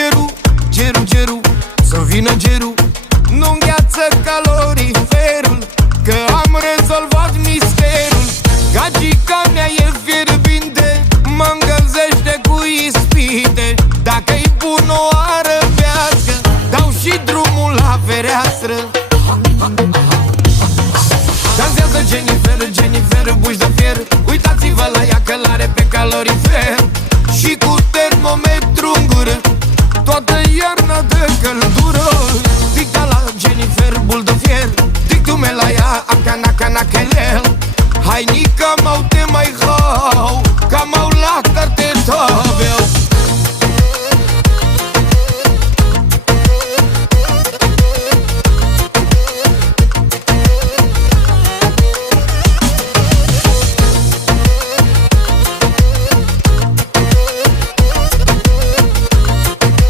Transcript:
Gerul, gerul, gerul, să vină gerul, nu îngheață caloriferul, că am rezolvat misterul. Gagica mea e fierbinte, mă încălzește cu ispite. Dacă-i bun o arăbească, dau și drumul la fereastră. Dansează Jennifer, Jennifer, buși de fier. Uitați-vă la ea că l-are pe calorifer. Și cu termometru